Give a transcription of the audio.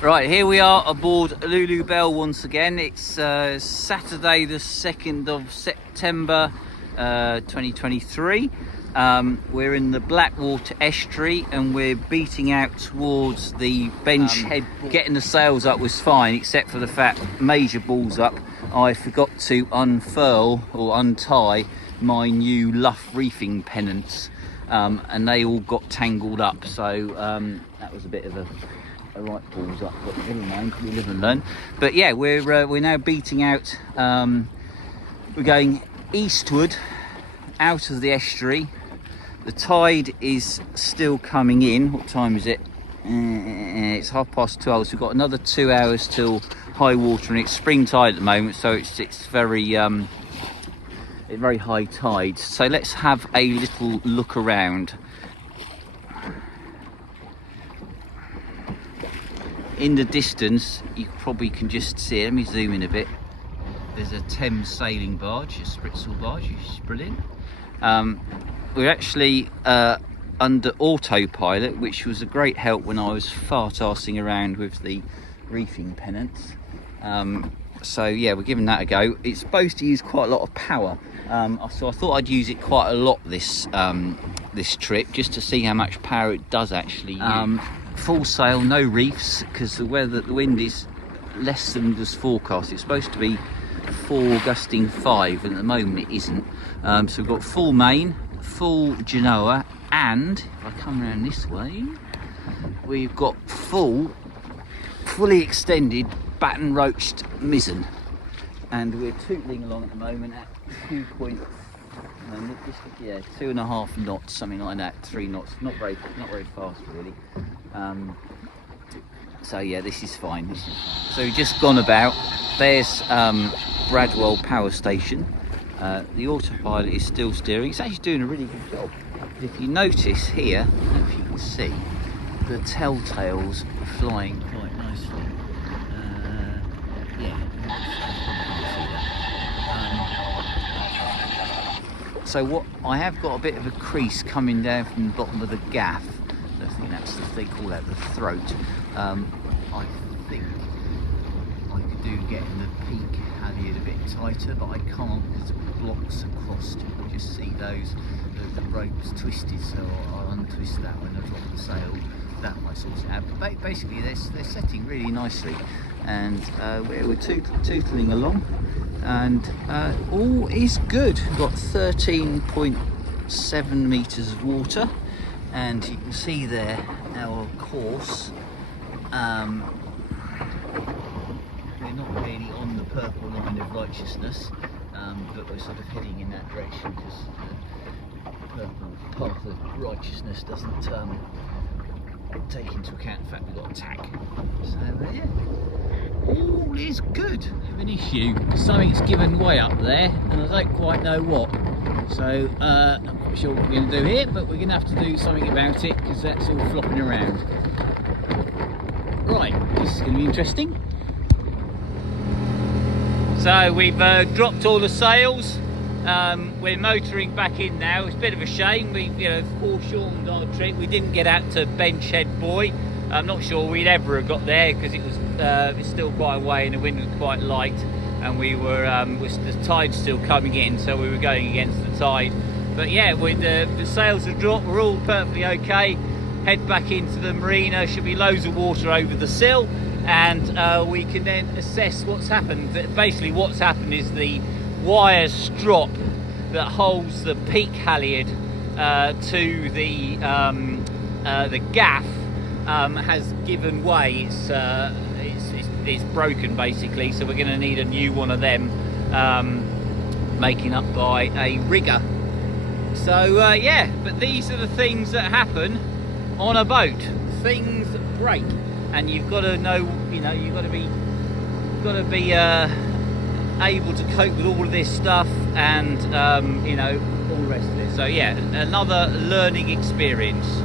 Right, here we are aboard Lou-Lou Belle once again. It's Saturday the 2nd of September 2023. We're in the Blackwater estuary and we're beating out towards the bench head. Getting the sails up was fine, except for the fact, major balls up, I forgot to unfurl or untie my new luff reefing pennants, and they all got tangled up, so that was a bit of a right balls up, but never mind, we live and learn. But yeah, we're now beating out. We're going eastward out of the estuary. The tide is still coming in. What time is it? It's 12:30, so we've got another 2 hours till high water, and it's spring tide at the moment, so it's very high tide. So let's have a little look around. In the distance, you probably can just see it. Let me zoom in a bit. There's a Thames sailing barge, a spritsail barge, which is brilliant. We're actually under autopilot, which was a great help when I was fart-arsing around with the reefing pennants. So yeah, we're giving that a go. It's supposed to use quite a lot of power, so I thought I'd use it quite a lot this trip, just to see how much power it does actually use. Full sail, no reefs, because the wind is less than was forecast. It's supposed to be 4 gusting 5, and at the moment it isn't. So we've got full main, full genoa, and if I come around this way, we've got fully extended batten roached mizzen, and we're tootling along at the moment at 2.5 knots, something like that, 3 knots, not very fast really. So yeah, this is fine. So we've just gone about. There's Bradwell power station. The autopilot is still steering. It's actually doing a really good job. But if you notice here, I don't know if you can see, the telltales are flying quite nicely. So what I have got a bit of a crease coming down from the bottom of the gaff. I think that's they call that the throat. I think I could do getting the peak halyard a bit tighter, but I can't because it blocks across. You can just see those the ropes twisted, so I'll untwist that when I drop the sail. That might sort it out. But basically they're setting really nicely, and we're tootling along, and all is good. We've got 13.7 metres of water, and you can see there our course. We're not really on the purple line of righteousness, but we're sort of heading in that direction because the purple path of righteousness doesn't take into account the fact we've got a tack. So yeah, all is good. We have an issue. Something's given way up there, and I don't quite know what. So I'm not sure what we're going to do here, but we're going to have to do something about it because that's all flopping around. Right, this is going to be interesting. So we've dropped all the sails. We're motoring back in now. It's a bit of a shame. We foreshortened our trip. We didn't get out to Benchhead Buoy. I'm not sure we'd ever have got there because it's still quite a way and the wind was quite light, and we were the tide's still coming in, so we were going against the tide. But yeah, with the sails have dropped, we're all perfectly okay. Head back into the marina. Should be loads of water over the sill, and we can then assess what's happened. Basically what's happened is the wire strop that holds the peak halyard to the gaff has given way. It's broken basically, so we're going to need a new one of them, making up by a rigger. So yeah, but these are the things that happen on a boat. Things break, and you've got to know, you've got to be able to cope with all of this stuff, and all the rest of it. So yeah, another learning experience.